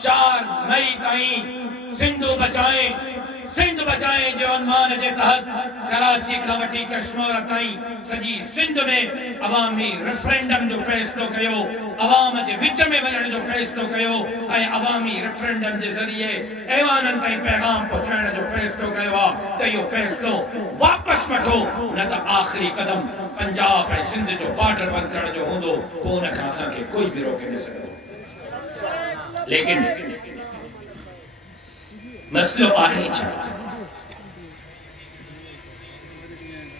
4 मई ताईं सिंधु बचाए सिंध बचाए जो अनुमान के तहत कराची का वठी कश्मीर ताईं सजी सिंध में अवामी रेफरेंडम जो फैसलो कयो अवाम के विच में वञण जो फैसलो कयो ऐं अवामी रेफरेंडम के जरिए ऐवानन ताईं पैगाम पहुंचाइण जो फैसलो कयो त इहो फैसलो वापस वठो न त आखिरी कदम पंजाब ऐं सिंध जो बॉर्डर बंद करण जो हूंदो पोइ उन खां असांखे कोई बि रोके न सघंदो। लेकिन मसलो आहे छा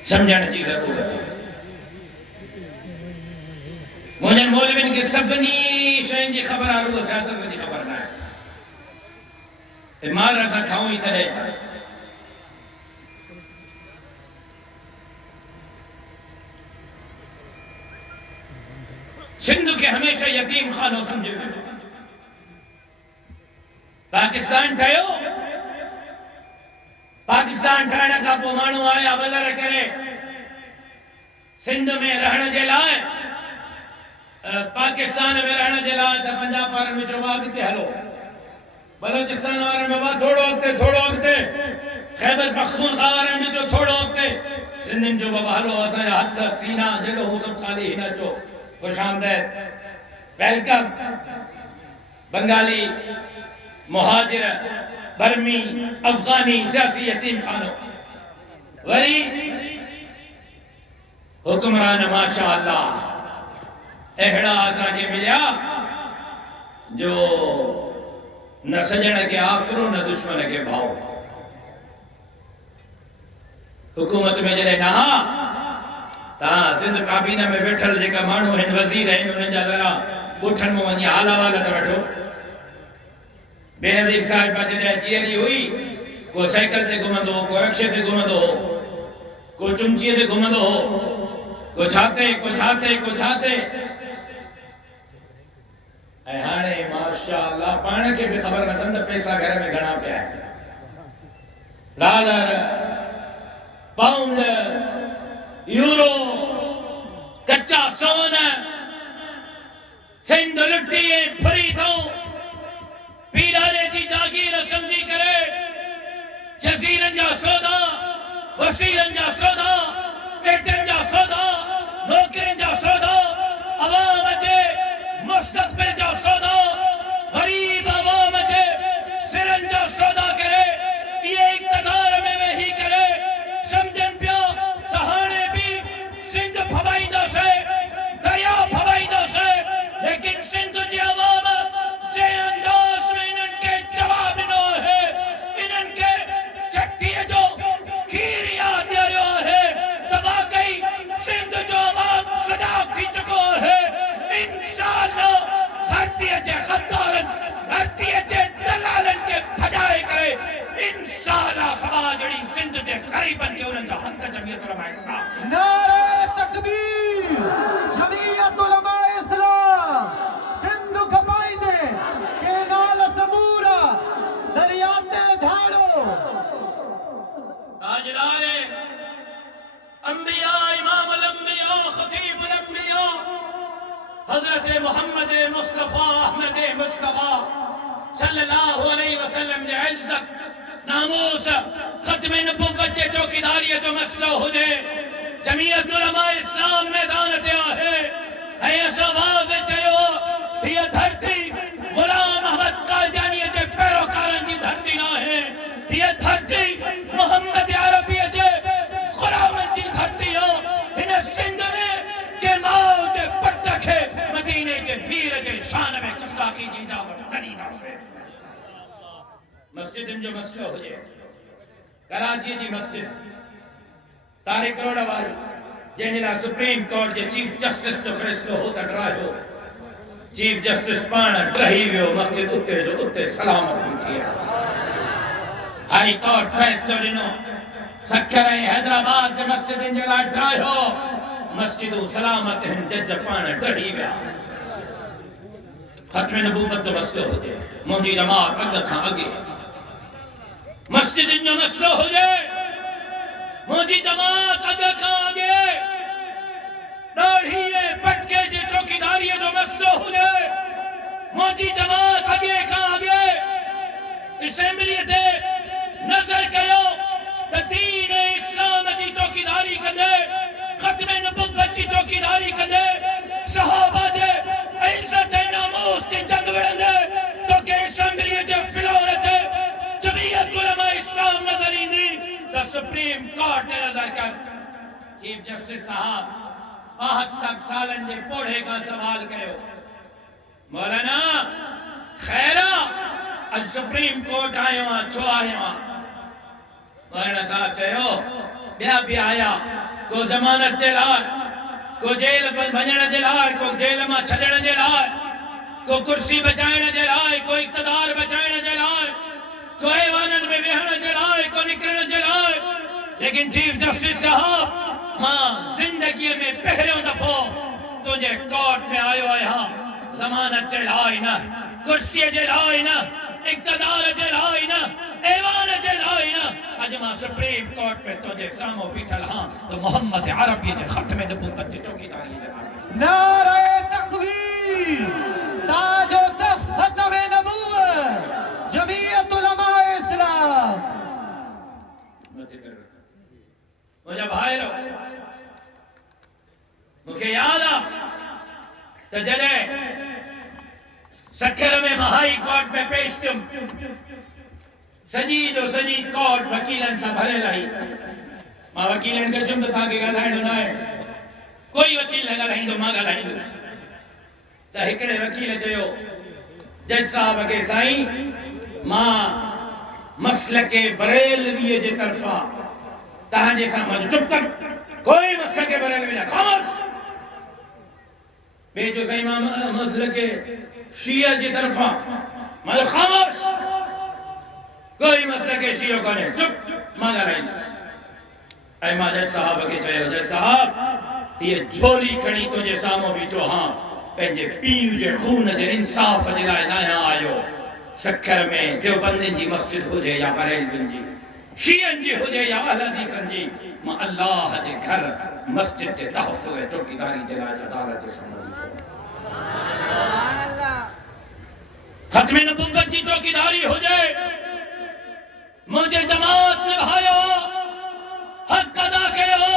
समझण जी जरूरत है। मुझे मौलविन के सभनी शयुनि जी ख़बर आहे रुॻो सियासत जी ख़बर न आहे। मार असां खाऊं ई तॾहिं सिंध के हमेशा यतीम खानो समझो वियो। पाकिस्तान ठहियो पाकिस्तान ठहण खां पोइ माण्हू आया बदर करे सिंध में रहण जे लाइ पाकिस्तान में रहण जे लाइ त पंजाब वारनि में चयो अॻिते हलो बलोचिस्तान वारनि में थोरो अॻिते खैबर पख्तूनख्वा वारनि में चयो थोरो अॻिते सिंधियुनि जो बाबा हलो असांजा हथ सीना जॻह हू सभु ख़ाली हिन चो खुश आमदेद वेलकम बंगाली मुहाजिर बर्मी अफगानी सियासी यतीम खानो वरी हुक्मरान माशाअल्लाह अहिड़ा असांखे मिलिया जो न सजण के आसरो न दुश्मन के भाव। हुकूमत में जॾहिं नहा तव्हां सिंध काबीना में वेठल जेका माण्हू आहिनि वज़ीर आहिनि उन्हनि जा ज़रा ॻोठनि में वञी हाला वाला त वठो। बेनज़ीर साहिब जॾहिं जीअरी हुई को साइकिल ते घुमंदो हो को रक्शे ते घुमंदो हो को चुमचीअ ते घुमंदो हो को छाते ऐं हाणे माशाअल्लाह पाण खे बि ख़बर नथनि त पैसा घर में घणा पिया आहिनि। डॉलर पाउंड यूरो कच्चा सोन सिंध लुटी फरी अथऊं पीरारे जी जागीर समझी करे जज़ीरनि जा सौदा वसीलनि जा सौदा पेटनि जा सौदा नौकरियुनि जा सौदा अवाम जे मुस्तक़बिल जा सौदा गरीब अवाम जे सिरनि जा सौदा करे इहे इक़्तिदार में वेही करे समझनि पिया त हाणे बि सिंध फवाईंदासीं दरिया फवाईंदासीं लेकिन सिंध जी अवाम जे अंदाज़ में इन्हनि खे जवाब ॾिनो आहे इन्हनि खे चटीअ जो खीर यादि ॾियारियो आहे त वाकई सिंध जो अवाम सजाग थी चुको आहे। इंशाअल्लाह धरतीअ जे गद्दारनि धरतीअ जे दलालनि खे भॼाए करे इंशाअल्लाह समाज जहिड़ी सिंध जे ग़रीबनि खे उन्हनि जा हक़ जमीयत उलमा इस्लाम नारे तकबीर जमीयत उलमा इस्लाम सिंध खपाईंदे के नाल समूरा दरिया ते धाड़ो ताजदार अंबिया इमाम अल-अंबिया खतीब अल-अंबिया हजरत मोहम्मद मुस्तफा अहमद मुज्तबा सल्लल्लाहु अलैहि वसल्लम जे इज्जत नामूस खत्म नबुव्वत जे चौकीदारी जो मसलो हुजे जमीयत उलमा इस्लाम मैदान ते आहे ऐं असां वाज़ चयो हीअ धरती गुलाम अहमद कादियानी जे पैरोकारनि जी धरती न आहे हीअ धरती मोहम्मद अरबी जे गुलामनि जी धरती आहे। हिन सिंध में के माउ जे पट खे मदीने जे मीर जे शान में गुस्ताखी जी इजाज़त न ॾींदासीं। मस्जिदनि जो मसलो हुजे कराची जी मस्जिद तारिक करोड़ वारी जंहिंजे लाइ सुप्रीम कोर्ट जे चीफ जस्टिस जो फैसलो हो त ड्रायो चीफ जस्टिस पाण ड्रही वियो मस्जिद उते जो उते सलामत बीठी आहे। हाई कोर्ट फैसलो ॾिनो सखर ऐं हैदराबाद जे मस्जिदनि जे लाइ ड्रायो मस्जिदूं सलामत आहिनि जज पाण ड्रही विया। खत्म नबूवत जो मसलो हुजे मुंहिंजी जमात अॻ खां अॻे मस्जिदनि जो मसलो हुजे मुंहिंजी जमात अॻ खां अॻे ॾाढ़ी पटके जी चौकीदारीअ जो मसलो हुजे मुंहिंजी जमात अॻे खां अॻे खत्म नबुव्वत जी चौकीदारी कंदे सहाबा जे इज्जत नामूस जी जंग विड़ंदे तो के असेंबली जे फ्लोर ते जमीयत उलमा इस्लाम नजर इंदी द सुप्रीम कोर्ट ने नजर कर चीफ जस्टिस साहब 72 सालन जे पोढ़े का सवाल कयो मौलाना खैरा आज सुप्रीम कोर्ट आयो छो आयो मौलाना साहब कयो बिया भी आया को जमानत जे लाइ को जेल वञण जे लाइ को जेल मां छॾण जे लाइ को कुर्सी बचाइण जे लाइ को इक़्तिदार बचाइण जे लाइ को ऐवाननि में वेहण जे लाइ को निकिरण जे लाइ लेकिन चीफ जस्टिस साहब मां जिंदगी में पहिरियों दफ़ो तुझे कोर्ट में आयो आहियां जमानत जे लाइ न कुर्सी जे लाइ न इक़्तिदार जे लाइ न ऐवान जे लाइ न अज मां सुप्रीम कोर्ट में तुझे सामो बीठल हां तो मोहम्मद अरबी जे खत्म नबुव्वत जी चौकीदारी जे लाइ नारे तकबीर ताजो तख्त खत्म नबूवत जमीयत उलमा इस्लाम मुझे भाइरो मुखे याद आ तो जने सखर में हाई कोर्ट में पेश थियुम सजी जो सजी कोर्ट वकीलन से भरे रही मां वकीलन के चुम तो ताके ॻाल्हाइणो न आहे कोई वकील न ॻाल्हाईंदो मां ॻाल्हाईंदुसि त हिकिड़े वकील चयो जज साहब के साईं मां मसलके बरेलवीअ जे तरफ़ां तहांजे साम्हूं चुप कर कोई मसलके बरेलवी न खामोश बे जो साईं मां मसलके शिया जी तरफ़ां मां खामोश कोई मसलके शियो कोन्हे चुप मां ॻाल्हाईंदुसि ऐं मां जज साहब के चयो जज साहब ये झोली खणी तुझे साम्हूं बीठो हां पंहिंजे पीउ जे खून जे इंसाफ़ जे लाइ न आयो सखर में देवबंदियुनि जी मस्जिद हुजे या बरेलवियुनि जी शियन जी हुजे या अहल हदीसनि जी मां अल्लाह जे घर मस्जिद जे तहफ़्फ़ुज़ ऐं चौकीदारी जे लाइ अदालत जे साम्हूं सुभान अल्लाह खत्म नबुव्वत जी चौकीदारी हुजे मुझे जमात निभायो हक अदा कयो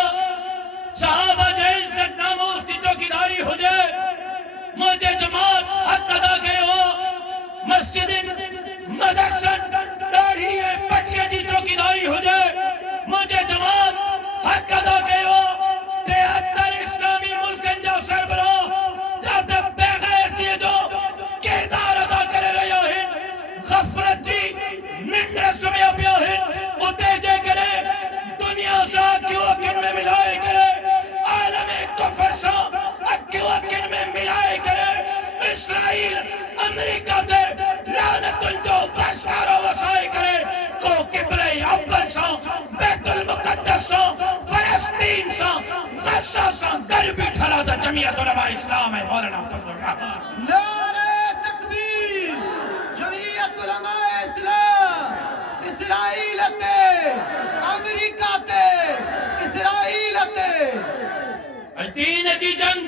सहाबा जे इज्जत नामूस की चौकीदारी हुजे मुझे जमात हक अदा कयो मस्जिद मदरसन दाढ़ी पटके की चौकीदारी हुजे मुझे जमात हक अदा कयो 73 इस्लामी मुल्कन जा सरबराह जाते बेगैरती जो किरदार अदा करे रहिया आहिनि गफलत जी निंड सुम्हिया पिया आहिनि उते जे करे दुनिया सां अखियूं अखियुनि में मिलाए करे आलम कुफर सां अखियूं अखियुनि में मिलाए करे इस्राईल अमेरिका ते लानतुन जो बशकारो वसाए करे को किबले अव्वल सां बैतुल मुक़द्दस सां फलस्तीन सां गज़ा सां गॾु बीठल त जमीयत उलमा इस्लाम ऐं मौलाना फज़लुर रहमान नारे तकबीर जमीयत उलमा इस्लाम इस्राईल ते अमेरिका ते इस्राईल ते दीन जी जंग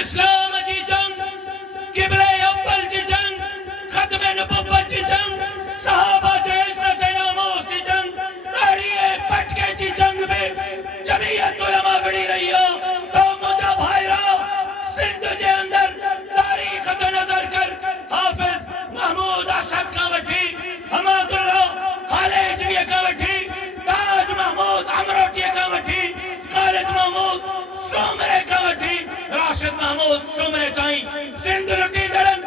इस्लाम जी जंग किबले अव्वल जी जंग खत्म नबुव्वत जी जंग सहाबा जे इज्जत नामूस जी जंग दाढ़ी पटके जी जंग में जमीयत उलमा विड़ी रही हो तो मुझा भाईरा सिंध जे अंदर तारीख ते नजर कर हाफिज महमूद असद का वठी हमादुल्लाह खालिद का वठी ताज महमूद अमरोटी का वठी खालिद महमूद सोमरे का वठी राशिद महमूद सोमरे ताई सिंध लुटी दरन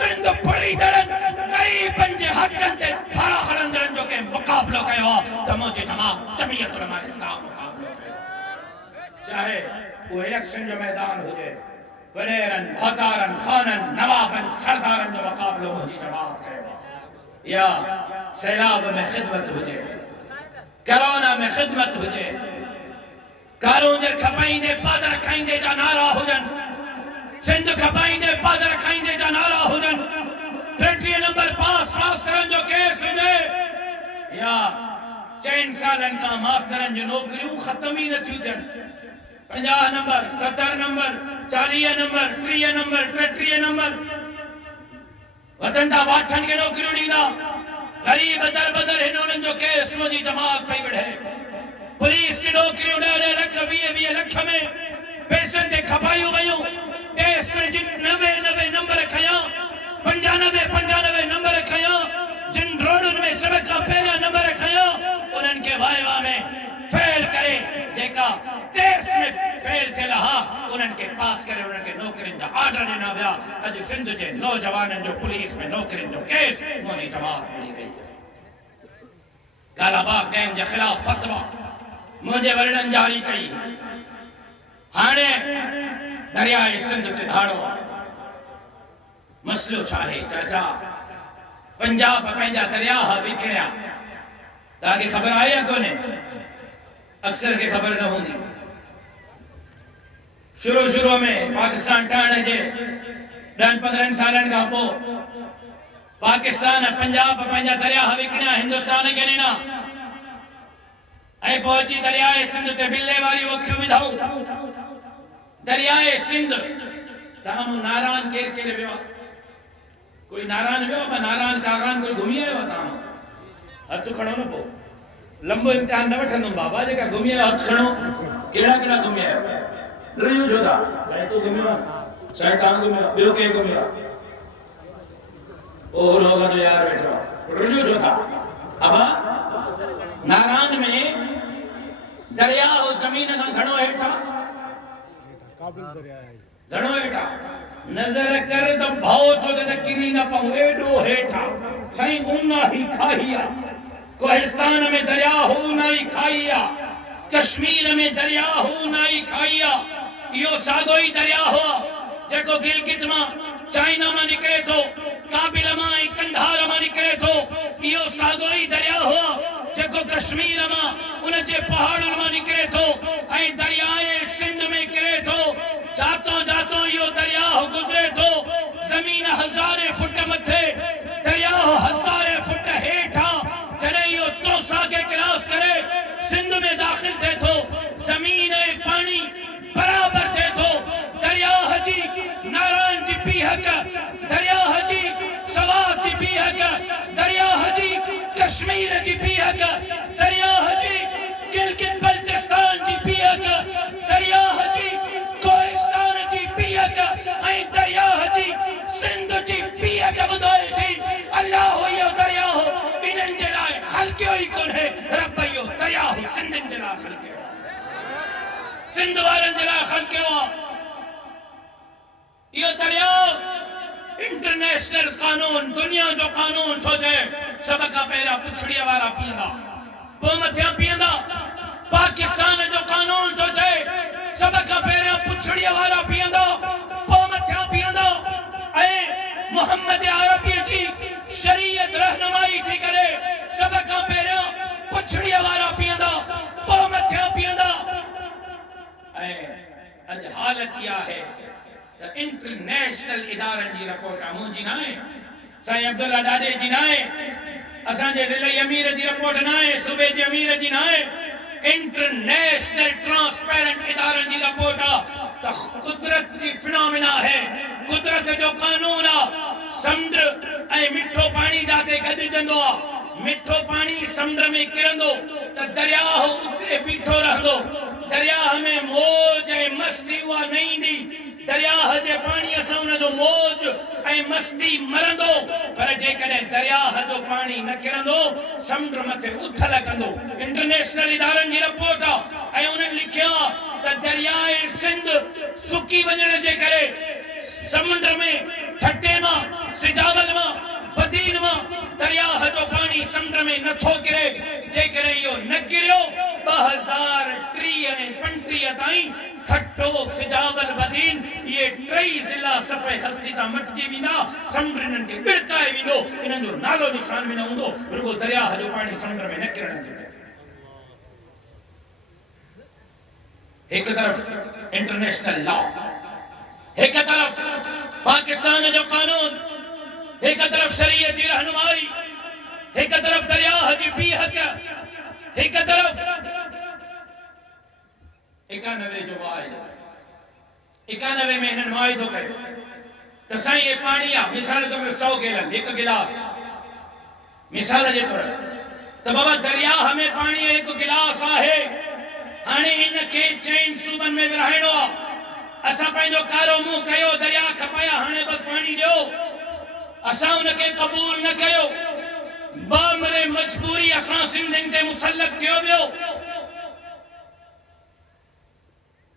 सिंध पड़ी दरन गरीबन जे हकन ते थारा हरंदरन जो के मुकाबलो कयो त मुझे जमीयत उलमा इस्लाम मुकाबलो कयो चाहे वो इलेक्शन जो मैदान हुजे वडेरन भतारन खानन नवाबन सरदारन जो मुकाबलो मुझी जमात कयो या सैलाब में खिदमत हुजे कोरोना में खिदमत हुजे कारों जे खपाइंदे पद रखाइंदे जा नारा हुजन सिंध खपाइंदे पद रखाइंदे जा नारा हुजन 33 नंबर पास मास्टरन जो केस हुजे या 4 सालन का मास्टरन जो नौकरियों खत्म ही न थी थियन 50 number 70 number 40 number 30 number 33 number वतन दा वाठन के नौकरियों ॾींदा गरीब दर बदर हिनों जो केस मुझी जमात पई बढ़े पुलिस की नौकरियों ॾाढे लख 20 लख में पैसनि ते खपायूं वयूं। टेस्ट में जिन 90 नंबर खया, 95 नंबर खया, जिन रोडुनि में सभ खां पहिरियां नंबर खया, उन्हनि खे वाइवा में फेल करे जेका टेस्ट में फेल थियल हा उन्हनि खे पास करे उन्हनि खे नौकरियुनि जा ऑर्डर ॾिना विया। अॼु सिंध जे नौजवाननि जो पुलिस में नौकरियुनि जो केस मुंहिंजी जमात खणी वई आहे। कालाबाग डैम जे ख़िलाफ़ फतवा मुंहिंजे वरड़नि जारी कई। हाणे दरियाए सिंध ते धाड़ो मसलो छा आहे चाचा? पंजाब पंहिंजा दरियाह विकिणिया। तव्हांखे ख़बर आहे या कोन्हे? अक्सर खे ख़बर न हूंदी। शुरू में पाकिस्तान ठहण जे 10-15 सालनि खां पोइ पाकिस्तान पंजाब पंहिंजा दरियाह विकिणिया हिंदुस्तान खे ॾिना ऐं पोइ अची दरियाए सिंध ते बिल्ले वारी अखियूं विधाऊं। दरियाए सिंध ताम नारायण केर केर वियो? कोई नारायण वियो? नारायण कागान कोई घुमी आयो? ताम हथ खणो न। पोइ लंबो इम्तिहान न वठंदुमि बाबा। जेका घुमी आयो हथ खणो। कहिड़ा घुमी आयो? रहियो छो था? साईं तो घुमियो आहे, साईं तव्हां घुमियो, ॿियो कंहिं घुमियो आहे? ओ लोग जो यार बैठो रहियो छो था? अब नारायण में दरिया हो जमीन खां घणो हेठा, घणो हेठा नज़र कर त भाव छो त किरी न पऊं। एॾो हेठा साईं ऊना ही खाई आहे। कोहिस्तान में दरिया हो ना ही खाई आहे। कश्मीर में दरिया हो ना ही खाई आहे। इहो साॻो ई दरिया हो जेको गिलगित मां चाइना मां निकिरे थो, काबिल मां ऐं कंधार मां निकिरे थो। इहो साॻो ई दरिया हो जेको कश्मीर मां उन जे पहाड़नि मां निकिरे थो ऐं दरियाए सिंध में किरे थो। जातो जातो इहो दरिया गुज़रे थो। ज़मीन 1000 फुट मथे, दरिया 1000 फुट हेठा। जॾहिं इहो तोसा खे क्रॉस करे सिंध में दाख़िल थिए थो, ज़मीन ऐं पाणी बराबर थे तो। दरिया जी नारायण जी पीहक, दरिया जी सवात जी पीहक, दरिया जी कश्मीर जी पीहक, दरिया जी गिलगित बल्तिस्तान जी पीहक, दरिया जी कोहिस्तान जी पीहक ऐं दरिया जी सिंध जी पीहक ॿुधाए थी। अल्लाह इहो दरिया इन्हनि जे लाइ हल्कियो ई कोन्हे। रब इहो दरिया सिंधनि जे लाइ हल्कियो, सिंध वारनि जे लाइ हल्कियो। इहो दरिया इंटरनेशनल कानून, दुनिया जो कानून थो चए। सभ खां पहिरियां पुछड़ीअ वारा पीअंदा, पोइ मथियां पीअंदा। पाकिस्तान जो कानून थो चए सभ खां पहिरियां पुछड़ीअ वारा पीअंदा, पोइ मथियां पीअंदा। ऐं मोहम्मद अरबी जी शरीयत रहनुमाई थी करे सभ खां पहिरियां पुछड़ीअ वारा पीअंदा, पोइ मथियां पीअंदा। अज हालत इहा है त इंटरनेशनल इदारनि जी रिपोर्ट मुंहिंजी न आहे, साईं अब्दुल्ला ॾाॾे जी न आहे, असांजे ज़िले अमीर जी रिपोर्ट न आहे, सूबे जे अमीर जी न आहे। इंटरनेशनल ट्रांसपेरेंट इदारनि जी रिपोर्ट आहे त कुदरत जी फिनोमिना है, कुदरत जो कानून आहे। समुंड ऐं मिठो पाणी जाते गॾिजंदो आहे, मिठो पाणी समुंड में किरंदो त दरिया उते बीठो रहंदो। दरिया में मौज ऐं मस्ती उहा न ईंदी। दरिया जे पाणीअ सां उन जो मौज ऐं मस्ती मरंदो। पर जेकॾहिं दरिया जो पाणी न किरंदो, समुंड मथे उथल कंदो। इंटरनेशनल इदारनि जी रिपोर्ट आहे ऐं उन्हनि लिखियो त दरियाए सिंध सुकी वञण जे करे समुंड में ठटे मां, सिजावल मां, बदीन मां दरिया जो पाणी समुंड में नथो किरे। जेकॾहिं इहो न किरियो 2030 ऐं 35 ताईं ठट्टो, सिजावल, बदीन ये 3 ज़िला सफ़े हस्ती तां मटिजी वेंदा। समुंड इन्हनि खे ॿिड़काए वेंदो। इन्हनि जो नालो निशान बि न हूंदो, रुगो दरिया जो पाणी समुंड में न किरण जे करे। एक तरफ इंटरनेशनल लॉ, एक तरफ पाकिस्तान जो कानून, एक तरफ शरीयत जी रहनुमाई, एक तरफ दरिया जी पीहक, एक तरफ 91 जो मुआहिदो। 91 में इन्हनि मुआहिदो कयो त साईं ये पाणी आहे, मिसाल तौर ते 100 गैलन, 1 गिलास, मिसाल जे तौर तो बाबा दरिया में पानी एक गिलास है हाने इन के चैन सूबन में रहणो असा पंहिंजो कारो मुंह कयो दरिया खपाया हाने बस पानी दियो असा उनके कबूल न कयो बामरे मजबूरी असा सिंधिन ते मुसल्लत कयो वियो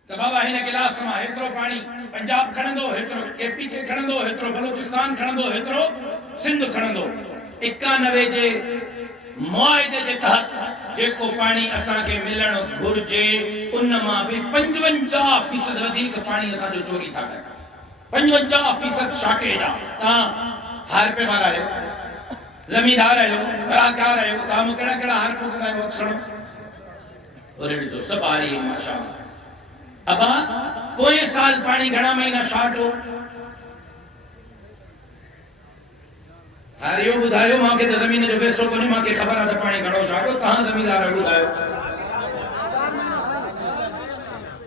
तो बाबा हिन गिलास में हेतरो पानी पंजाब खणंदो हेतरो केपी के खणंदो हेतरो बलूचिस्तान खणंदो हेतरो सिंध खणंदो 91 जे मुआहिदे जे तहत जेको पानी असा के मिलण घुर्जे उन मां भी 55% अधिक पानी असा जो चोरी था कर 55% शॉर्टेज आ ता हार पे वाला है जमींदार है राकार है ता मुकड़ा कड़ा हार को कंदा हो छणो और जो सब आ रही है माशाअल्लाह अबा पोए साल पानी घणा महीना शॉर्ट हो हारियो बुधायो मां के जमीन जो बेसो कोनी मां के खबर आ त पानी घणो छाडो कहां जमींदार बुधायो 4 महीना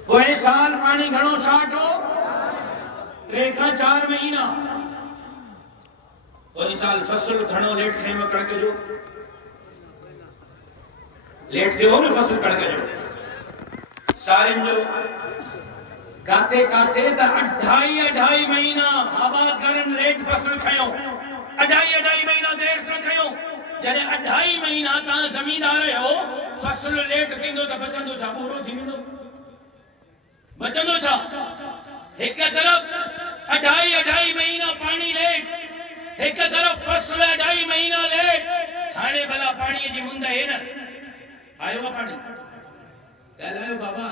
कोई साल पानी घणो शॉर्ट हो 3 का 4 महीना कोई साल फसल घणो लेट थे में कणक जो लेट थियो न फसल कणक जो सारिन जो काथे काथे त 2.5 महीना आबाद करन लेट फसल खयो 2.5 महीना देर से खयो जने 2.5 महीना ता जमींदार हो फसल लेट थींदो त बचंदो छा पूरो थी वेंदो बचंदो छा एक तरफ 2.5 महीना पानी लेट एक तरफ फसल 2.5 महीना लेट हाने भला पानी जी मुंद है न आयो पानी कहलायो बाबा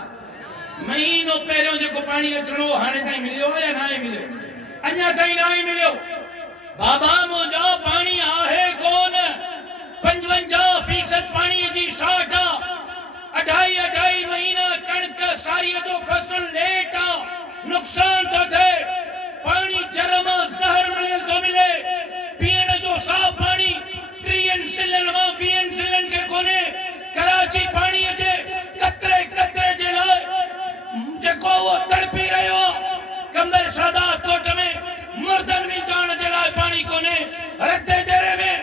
महीनो पहिरियों जेको पानी अचणो हाने ताईं मिलियो या ना मिलियो अञा ताईं ना मिलियो बाबा मुझो पानी आहे कौन 55% पानी जी शॉर्ट 2.5 महीना कणक सारी जो फसल लेट नुकसान तो थे पानी जरमा जहर मिले तो मिले पीण जो साफ पानी 3 सिलन में 20 सिलन के कोने कराची पानी जे कतरे कतरे जे लाए जेको वो तड़पी रहो कमर सादात कोट में मर्दन भी जान जला पानी कोने रद्दे डेरे में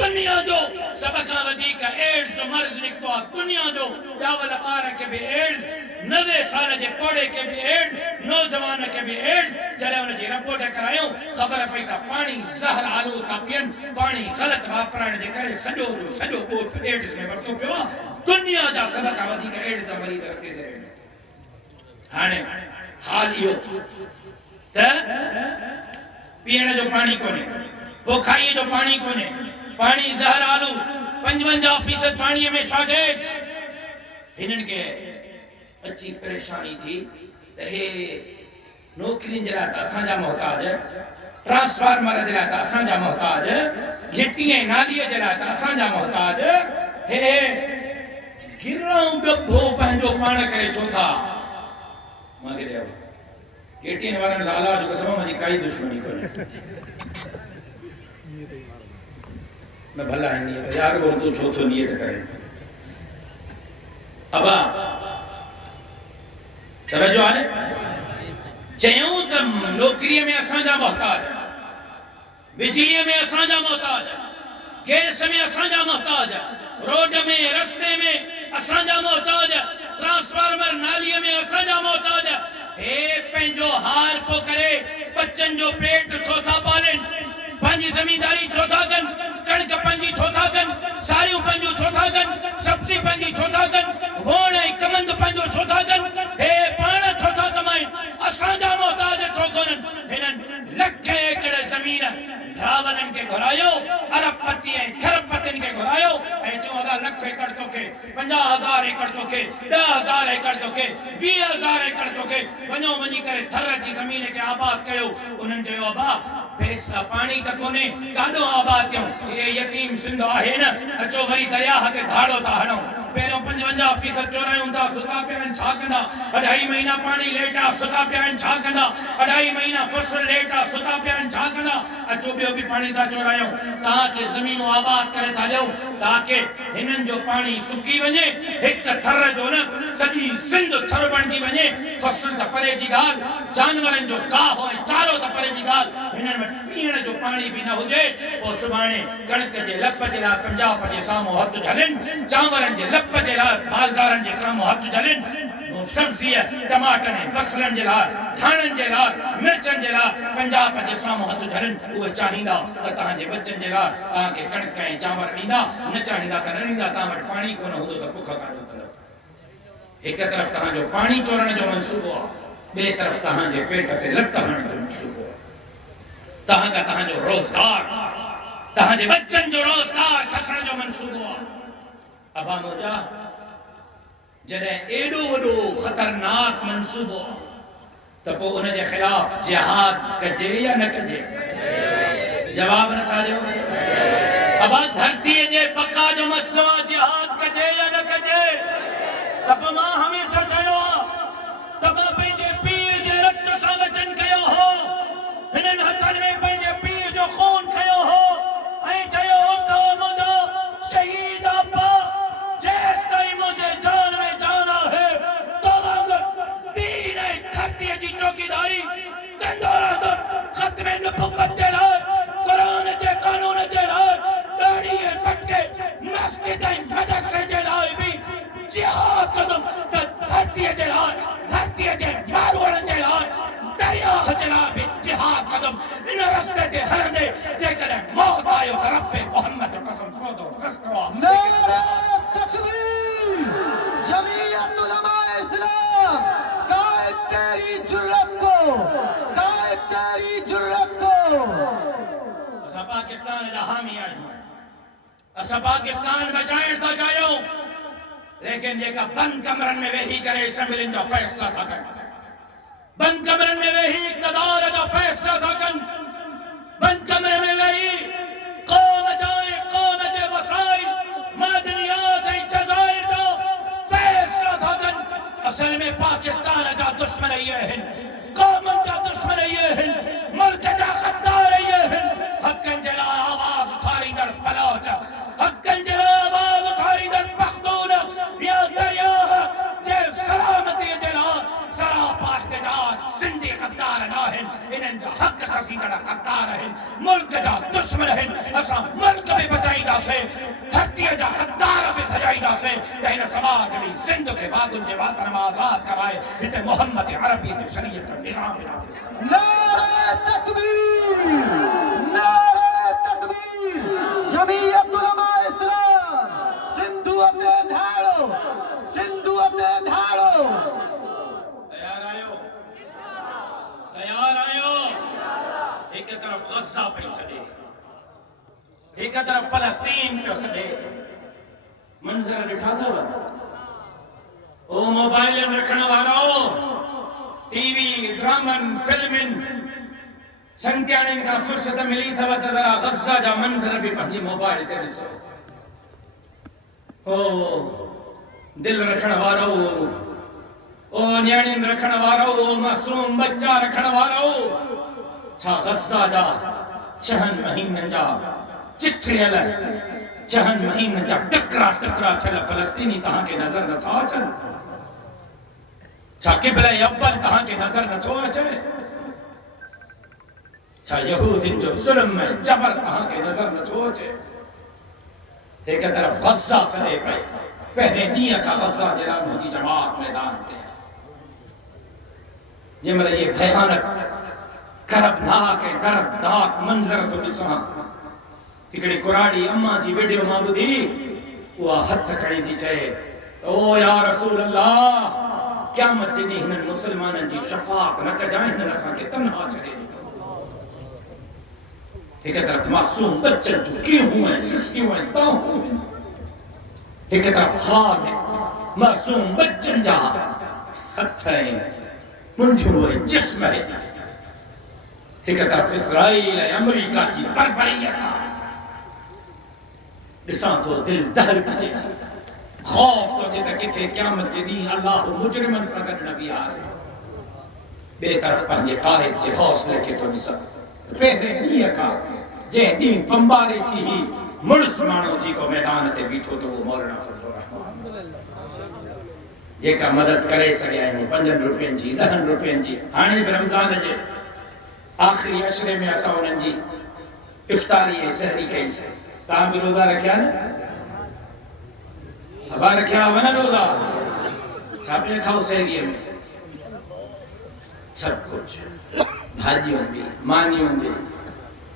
दुनिया जो सबका वधी का एड्स जो मर्ज निकतो दुनिया जो यावल बार के भी एड्स 90 साल जे पोड़े के भी एड्स नौजवान के भी एड्स जरे उन जी रिपोर्ट करायो खबर पई ता पानी जहर आलू ता पियन पानी गलत वापरण जे करे सजो जो सजो बोट एड्स में वरतो पियो दुनिया जा सबका वधी का एड्स ता मरीज रखे दे हाने हाल यो त पीण जो पानी कोने पोखाई जो पानी कोने पानी जहर आलू 55% पानी में शॉर्टेज हिनन के अच्छी परेशानी थी त हे नौकरी जरा त असा जा मोहताज ट्रांसफार्मर जरा त असा जा मोहताज घिटी नाली जरा त असा जा मोहताज हे गिरऊं गभो पंहिंजो पाण करे छो था मां के देव केटीन वारन साला जो कसम मुझी काई दुश्मनी कोने मैं भला है नियत यार वो तू छो तो नियत करे अबा तवज्जो है चयूं त नौकरी में असा जा मोहताज बिजली में असा जा मोहताज गैस में असा जा मोहताज रोड में रास्ते में असा जा मोहताज ट्रांसफार्मर नाली में असा जा मोहताज हे पंहिंजो हार पो करे बच्चन जो पेट छोथा पालन पंहिंजी जमींदारी छोथा कन कणक पंहिंजी छोथा कन सारियूं पंहिंजो छोथा कन सब्जी पंहिंजी छोथा कन वोण ऐं कमंद पंहिंजो छोथा कन हे पाण छोथा कमाइन असांजा मोहताज छो कोन्हनि हिननि लख एकड़ ज़मीन रावलन के घुरायो अरबपति ऐं खरबपतिन के घुरायो ऐं चऊं अदा लख एकड़ तोखे 50,000 एकड़ तोखे 10,000 एकड़ तोखे 20,000 एकड़ तोखे वञो वञी करे थर जी ज़मीन के आबाद कयो उन्हनि चयो अबा पैसा पानी त कोने काॾो आबाद कयूं जे यतीम सिंध आहे न अचो वरी दरिया ते धाड़ो था हणो पहिरियों 55% चोरायूं था सुता पिया आहिनि छा कंदा 2.5 महीना पानी लेट आहे सुता पिया आहिनि छा कंदा 2.5 महीना फसल लेट आहे सुता पिया आहिनि छा कंदा अचो ॿियो बि पाणी था चोरायूं तव्हांखे ज़मीनूं आबाद करे था ॾियूं ताकि हिननि जो पाणी सुकी वञे हिकु थर जो न सॼी सिंध थर बणिजी वञे फसल त परे जी ॻाल्हि जानवरनि जो गाह ऐं चारो त परे जी ॻाल्हि हिननि वटि पीअण जो पाणी बि न हुजे पोइ सुभाणे कणिक जे लप जे लाइ पंजाब जे साम्हूं हथ झलनि चांवरनि जे लप जे लाइ मालदारनि जे साम्हूं हथ झलनि सब्ज़ी टमाटनि बसरनि जे लाइ धाणनि जे लाइ मिर्चनि जे लाइ पंजाब जे साम्हूं हथ झलनि उहे चाहींदा त तव्हांजे बचनि जे लाइ तव्हांखे कणिक ऐं चांवर ॾींदा न चाहींदा त न ॾींदा तव्हां वटि पाणी कोन हूंदो त बुख कान कंदव हिक तरफ़ तव्हांजो पाणी चोरण जो मंसूबो आहे ॿिए तरफ़ तव्हांजे पेट ते लत हणण जो मंसूबो आहे तव्हांजो रोज़गार तव्हांजे बचनि जो रोज़गार खसण जो मंसूबो आहे अबा मोजा जॾहिं एॾो वॾो ख़तरनाक मंसूबो त पोइ उन जे ख़िलाफ़ जिहाद कजे या न कजे जवाब नथा ॾियो अबा धरतीअ जे बका जो मसलो आहे जिहाद कजे या न कजे त पोइ मां हमेशह चयो त मां पंहिंजे पीउ जे रत सां वचन कयो हो हिननि हथनि में पंहिंजे पीउ जो खून खयो हो ऐं चयो हूंदो मुंहिंजो शहीद अब्बा जेसि ताईं मुंहिंजे जान में जान आहे तो वांगुरु दीन ऐं धरतीअ जी चौकीदारी कंदो रहंदुमि ख़त्म नबुवत जे लाइ क़ुरान जे क़ानून जे लाइ ॾाढ़ी ऐं पटके मस्जिद ऐं मदरसे जे लाइ बि जिहाद कंदुमि त धरतीअ जे लाइ धरतीअ जे माण्हुनि जे लाइ दरिया जे लाइ बि जिहाद कंदुमि इन रस्ते ते हलंदे जेकॾहिं मौत आयो त रब मोहम्मद जो कसम सौदो रस्तो आहे नारे तकबीर जमीयत उलमा इस्लाम कायद तेरी जुर्रत को कायद तेरी जुर्रत को असां पाकिस्तान जा हामी आहियूं असां पाकिस्तान बचाइण था चाहियूं लेकिन जेका बंद कमरनि में वेही करे असेंबलियुनि जो फ़ैसिला था कनि बंद कमरनि में वेही इक़्तिदार जो फ़ैसिला था कनि बंद कमरे में वेही क़ौम जे वसाइल मदनियात ऐं जज़ाइर जो फ़ैसिला था कनि असल में पाकिस्तान जा दुश्मन इहे आहिनि क़ौमुनि जा दुश्मन इहे आहिनि मुल्क जा ग़द्दार इहे आहिनि हक़नि जे लाइ आवाज़ उथारींदड़ बलोच हक़नि जे लाइ आवाज़ उथारींदड़ पख्तून या दरियाह जे सलामतीअ जे लाइ सरापा इhtजाज सिंधी ग़द्दार न आहिनि इन्हनि जा हक़ खसींदड़ ग़द्दार आहिनि मुल्क जा दुश्मन आहिनि असां मुल्क बि बचाईंदासीं धरतीअ जा ग़द्दार बि भॼाईंदासीं त हिन समाज जी सिंध खे वागुनि जे वातन मां आज़ाद कराए हिते मोहम्मद अरबी जी शरीयत जो निज़ाम बि नाफ़िज़ कराए नारे तकबीर जमीयत उलमा इस्लाम सिंधु ते धाड़ो तैयार आयो एक तरफ गज़ा पे सड़े एक तरफ फलस्तीन पे सड़े मंजर ॾिठा अथव ओ मोबाइल रखण वारो टीवी ड्रामन फिल्मन संत्याणियुनि खां फुर्सत मिली अथव त ज़रा गज़ा जा मंजर बि पंहिंजी मोबाइल ते ॾिसो ओ दिल रखण वारो ओ न्याणियुनि रखण वारो ओ मासूम बच्चा रखण वारो छा गज़ा जा 6 महीननि जा चिथरियल 6 महीननि जा टुकड़ा थियल फ़लस्तीनी तव्हांखे नज़र नथा अचनि छा क़िबला अव्वल तव्हांखे नज़र नथो अचे छा यहूदियुनि जो ज़ुल्म ऐं जबर तव्हांखे नज़र नथो अचे हिक तरफ़ गज़ा सॾे पई पहिरें ॾींहं खां गज़ा जे लाइ मुंहिंजी जमात मैदान ते जंहिंमहिल इहे भयानक करबनाक ऐं दर्दनाक मंज़र थो ॾिसां हिकिड़ी कुराड़ी अम्मा जी वीडियो मां ॿुधी उहा हथ खणी थी चए ओ या रसूल अल्लाह क़यामत जे ॾींहुं हिननि मुस्लमाननि जी शफ़ाअत न कजांइ हिननि असांखे तन्हा छॾे ॾिनो हिक तरफ़ मासूम बच्चनि जूं कीहूं ऐं सिसकियूं ऐं ताहूं हिक तरफ़ हाथ मासूम बच्चनि जा हथ ऐं मुंडियूं ऐं जिस्म हिक तरफ़ इसराइल ऐं अमेरिका जी बर्बरियत ॾिसां थो दिलि दहकजे थी ख़ौफ़ थो थिए त किथे क़यामत जे ॾींहुं अल्लाह मुजरिमनि सां गॾु न बीहारे ॿिए तरफ़ पंहिंजे क़ाइद जे हौसले खे थो ॾिसां पहिरें ॾींहं खां जंहिं ॾींहुं बम्बारी थी ही मुड़ुस माण्हू थी को मैदान ते बीठो त उहो मौलाना फज़लुर रहमान जेका मदद करे सघिया आहियूं 5 रुपयनि जी 10 रुपयनि जी हाणे बि रमज़ान जे आखिरी अशरे में असा उन्हनि जी इफ्तारी ऐं सहरी कई से। तव्हां बि रोज़ा रखिया न? हवा रखिया हुआ न रोज़ा? छा पिया खाओ सहरीअ में? सब कुछ, भाजियूं भी, मानियूं भी,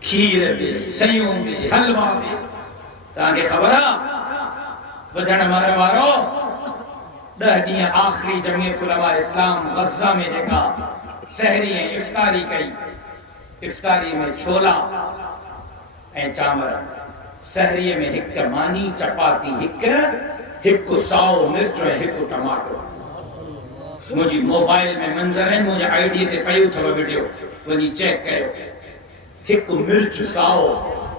खीर भी, सयूं भी, हलवा भी। तव्हांखे ख़बर आहे वधण मार वारो 10 ॾींहं आख़िरी जमीयत उलमा इस्लाम गज़ा में जेका सहरी ऐं इफ्तारी कई, इफ्तारी में छोला ऐं चांवर, सहरीअ में हिक मानी चपाती, हिकु साओ मिर्च ऐं हिकु टमाटो। मुझी मोबाइल में मंजर है, मुझे आईडी ते पयो थव वीडियो, वनी चेक कयो। हिकु मिर्च साओ,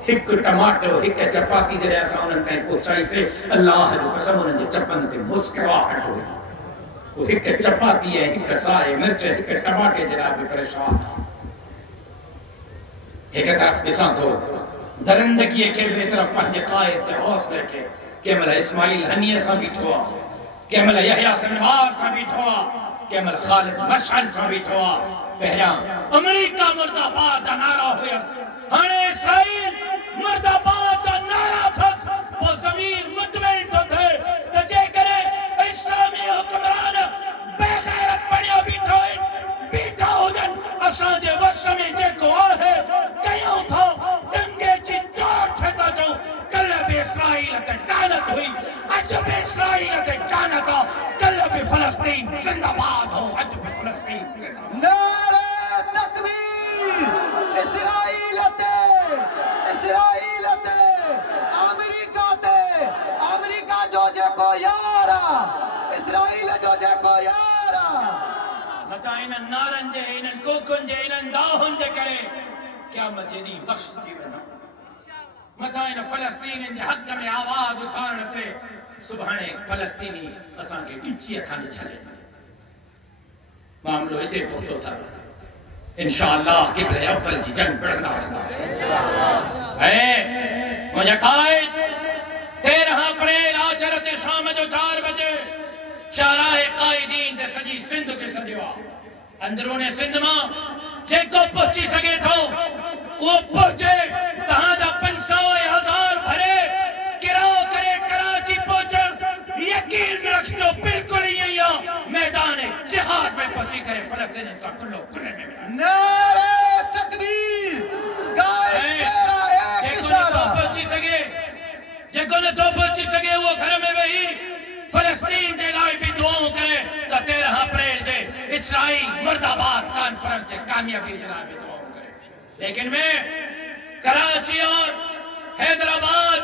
हिकु टमाटो, हिकु चपाती जॾहिं असां उन्हनि ताईं पहुचाईसीं, अल्लाह जो कसम उन्हनि जे चपनि ते मुस्कुराहट हुई। वो हिकु चपाती ऐं हिकु साए मिर्च, हिकु टमाटे जे लाइ बि परेशान आहे। हिकु तरफ़ ॾिसां थो दरिंदगीअ खे, ॿिए तरफ़ पंहिंजे क़ाइद ते हौसले खे। कंहिं महिल इस्माइल हनीअ सां बीठो आहे, कंहिं महिल यहया सिनवार सां बीठो आहे, कंहिं महिल ख़ालिद मशअल सां बीठो आहे। पहिरियां अमेरिका मुर्दाबाद जा नारा हुयसि, हाणे इसराइल मुर्दाबाद जा नारा अथसि। पोइ ज़मीर मुतमइन थो थिए त जेकॾहिं इस्लामी हुक्मरान बेग़ैरत बणिया बीठा हुजनि, असांजे वस में जेको आहे कयूं था, डंगे जी चोट थे था चऊं। कल बि इसराइल ते लानत हुई, अॼु बि इसराइल ते लानत आहे। कल बि फ़लस्तीन ज़िंदाबाद हो, अॼु बि फ़लस्तीन ज़िंदाबाद। नारे तकबीर! इसराइल ते अमेरिका जो जेको यार आहे, इसराइल जो जेको यार आहे। मचा इन्हनि नारनि जे, इन्हनि कोकुनि जे, इन्हनि दाहुनि जे करे क़यामत जे ॾींहुं बख़्श थी वेंदा। मथा इन फ़लस्तीन जे हक़ में आवाज़ उठाइण ते सुभाणे फ़लस्तीनी असांखे ॻिचीअ खां छॾे। मामलो हिते पहुतो अथव। इंशाअल्लाह क़िबले अव्वल जी जंग विढ़ंदा रहंदासीं। ऐं मुंहिंजा क़ाइद 13 अप्रैल आचर ते शाम जो 4 बजे शाहराह क़ाइदीन ते सॼी सिंध खे सॼो आहे। अंदरूने सिंध मां जेको पहुची सघे थो उहो पहुचे। तव्हांजा 500 1000 भरे किराओ करे कराची पहुचण यकीन रखिजो बिल्कुल ईअं ई आहे। मैदान जिहाद में पहुची करे फ़लस्तीन सां कुल्लो कुल्ले में नारे तकबीर! जेको नथो पहुची सघे उहो घर में वेही फ़लस्तीन जे लाइ बि दुआऊं करे त 13 अप्रैल जे इसराइल मुर्दाबाद कॉन्फ्रेंस जे कामयाबी जे लाइ बि दुआऊं करे। लेकिन मैं कराची और हैदराबाद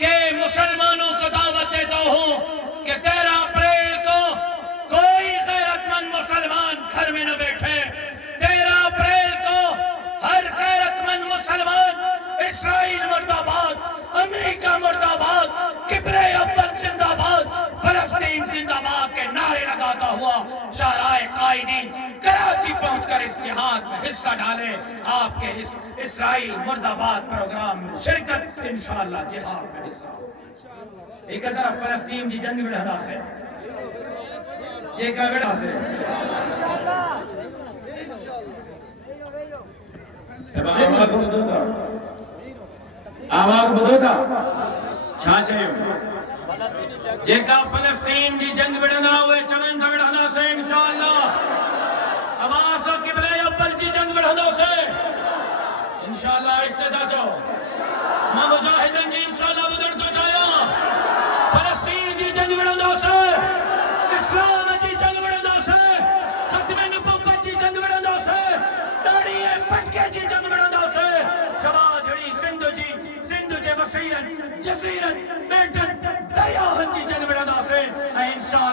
के मुसलमानों को दावत देता हूँ कि 13 अप्रैल को कोई गैरतमंद मुसलमान घर में न बैठे। 13 अप्रैल को हर गैरतमंद मुसलमान इसराइल मुर्दाबाद, अमेरिका मुर्दाबाद, क़िबले अव्वल जिंदाबाद, फ़लस्तीन जिंदाबाद के नारे लगाता हुआ शाहराह क़ाइदीन कराची पहुंचकर इस जिहाद में हिस्सा डाले। आपके इस इसराइल मुर्दाबाद प्रोग्राम में शिरकत, इंशाअल्लाह जिहाद में हिस्सा हो। एक तरफ फ़लस्तीन की जंग विढ़ंदा से, एक विढ़ा से आवाज़ ॿुधो था छा चयो? जेका फ़लस्तीन जी जंग विढ़ंदा उहे चवनि त विढ़ंदासीं इंशाअल्लाह। हमास और क़िबले अव्वल जी जंग विढ़ंदासीं इंशाअल्लाह। इससे था चओ मां मुजाहिदनि जी इंशाअल्लाह ॿुधण थो चाहियां। फ़लस्तीन जी जंग विढ़ंदासीं, इस्लाम जी जंग विढ़ंदासीं, ख़त्म नबूवत जी जंग विढ़ंदासीं, दाढ़ी ऐं पटके जी जंग विढ़ंदासीं। समाज जी सिंध जे वसीलनि, जज़ीरनि, ॿेटनि, दरियाहनि जी